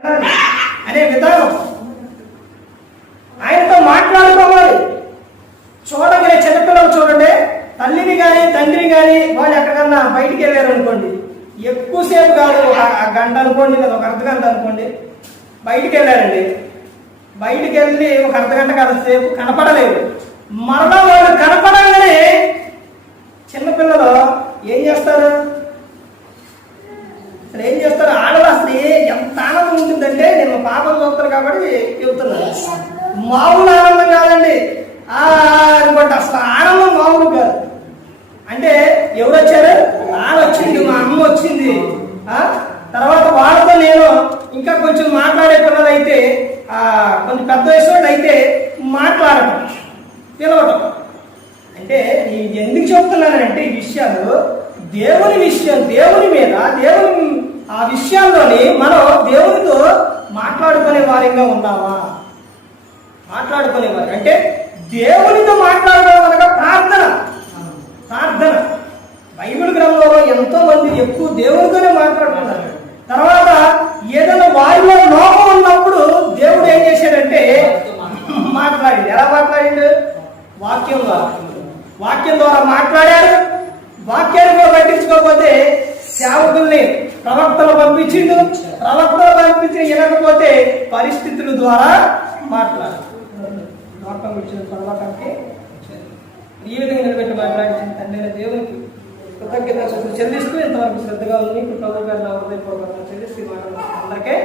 అనే విధానం. ఆయనతో మాట్లాడుకోవాలి. చూడగలే చిన్నపిల్లలు చూడండి. తల్లిని కానీ తండ్రిని కానీ వాళ్ళు ఎక్కడికన్నా బయటికి వెళ్ళారు అనుకోండి ఎక్కువసేపు కాదు ఒక ఆ గంట అనుకోండి లేదా ఒక అర్ధగంట అనుకోండి బయటికి వెళ్ళారండి. బయటికి వెళ్ళి ఒక అర్ధగంట గంట కనపడలేదు. మరలా వాళ్ళు కనపడగానే చిన్నపిల్లలు ఏం చేస్తారు అసలు ఏం చేస్తారు ఆడవాళ్ళు అసలు ఏ- ఎంత ఆనందం ఉంటుందంటే నేను మా పాపను చూస్తాను కాబట్టి చెబుతున్నాను మామూలు ఆనందం కాదండి. ఆ అనుకోండి అసలు ఆనందం మామూలు కాదు. అంటే ఎవరు వచ్చారు నాన్న వచ్చింది మా అమ్మ వచ్చింది. తర్వాత వాళ్ళతో నేను ఇంకా కొంచెం మాట్లాడే పిల్లలు అయితే కొంచెం పెద్ద వయసు అయితే మాట్లాడటం పిలవటం. అంటే ఎందుకు చెప్తున్నానంటే ఈ విషయాలు దేవుని విషయం దేవుని మీద దేవుని ఆ విషయాల్లోని మనం దేవునితో మాట్లాడుకునే వారిగా మాట్లాడుకునే మాట్లాడుకునేవారు అంటే దేవునితో మాట్లాడడం అనగా ప్రార్థన. ప్రార్థన. బైబిల్ గ్రంథంలో ఎంతో మంది ఎక్కువ దేవునితోనే మాట్లాడుతున్నారు తర్వాత ఏదైనా వారిలో లోపం ఉన్నప్పుడు దేవుడు ఏం చేశాడంటే మాట్లాడింది ఎలా మాట్లాడిండు? వాక్యం ద్వారా. వాక్యం ద్వారా మాట్లాడారు. వాక్యాన్ని పట్టించుకోకపోతే సేవకుల్ని ప్రవక్తలు పంపించిండు. ప్రవక్తలు పంపించిన వినకపోతే పరిస్థితుల ద్వారా మాట్లాడాలి లోకం వచ్చిన పరలోకానికి ఈ విధంగా నిలబెట్టి మాట్లాడించిన తండ్రి దేవునికి కృతజ్ఞత చెల్లిస్తూ ఇంతవరకు శ్రద్ధగా ఉంది. ఇప్పుడు ప్రభుత్వ గారు నా హృదయపూర్వకంగా చెల్లిస్తూ అందరికీ